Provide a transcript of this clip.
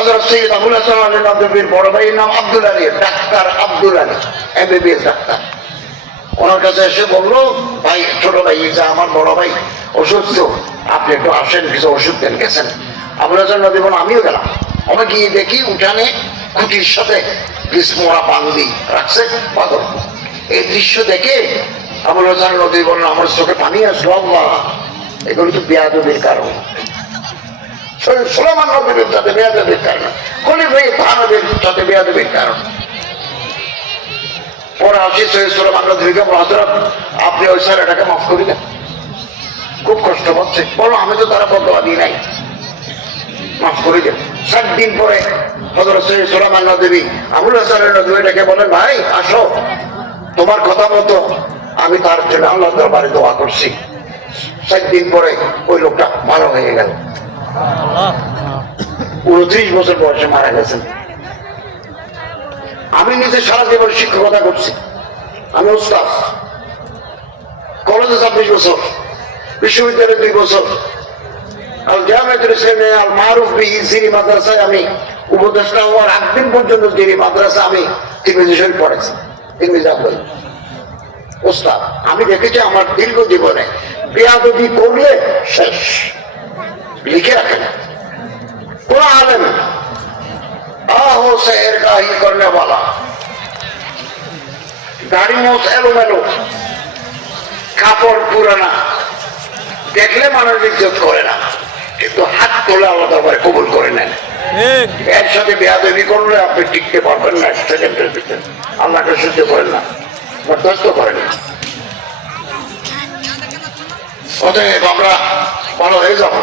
হযরত সৈয়দ আবুল হাসান আলী নদভীর বড় ভাইয়ের নাম Abdul Ali, doctor Abdul Ali, MBBS doctor. ওনার কাছে এসে বললো, ভাই ছোট ভাই যে আমার বড় ভাই অসুস্থ, আপনি একটু আসেন, কিছু ওষুধ দেন। গেছেন আবুল হাসান নদী, আমিও গেলাম। আমি গিয়ে দেখি উঠানে খুঁটির সাথে গ্রীষ্মরা বান্দি রাখছে পাগল। এই দৃশ্য দেখে আবুল হাসান নদী বলল, আমার চোখে পানি আসলো, আল্লাহ, এগুলো তো বেয়াদবির কারণ। সুলাইমান নবীর সাথে বেয়াদবির কারণ, খলিফা তানবীর সাথে বেয়াদবির কারণ। পরে আসি সৈয়দ সুলাইমান নবীকে, হযরত আপনি ওই ছেলেটাকে মাফ করে দেন, খুব কষ্ট হচ্ছে। বলো, আমি তো তারা বদলা দিই নাই, মাফ করে দেন। 7 দিন পরে হযরত সৈয়দ সুলাইমান নবী আবুল হাসান নদীটাকে বলেন, ভাই আসো, তোমার কথা মতো আমি তার জন্য আল্লাহর দরবারে দোয়া করছি। 7 দিন পরে ওই লোকটা ভালো হয়ে গেল। 29 বছর বয়সে মারা গেছেন। আমি নিজে সারা জীবন শিক্ষকতা করছি, আমি উস্তাদ। কলেজে 26 বছর, বিশ্ববিদ্যালয়ে 2 বছর, আল জামিয়াতুল ইসলামিয়া আল মারুফ বিহি জিরি মাদ্রাসায় আমি উপদেষ্টা হওয়ার একদিন পর্যন্ত জিরি মাদ্রাসা আমি তিরমিজি শরীফ পড়েছি, তিরমিজি আব্দুল উস্তাদ। আমি দেখেছি আমার দীর্ঘ জীবনে বেয়াদবি করলে শেষ, লিখে রাখেন। কোন আলেম আহো শহর গাহি করনে वाला, দাড়ি মোছ এলোমেলো, কাপড় পুরানা, দেখলে মানুষ ইজ্জত করে না, কিন্তু হাত তোলে আল্লাহ দরবারে কবুল করে নেন। এর সাথে বেয়াদবি করলে আপনি টিকতে পারবেন না, সেকেন্ডের ভিতরে আল্লাহকে সহ্য করেন না, বরদাস্ত করেন না। অতএব আমরা ভালো হয়ে যাবো।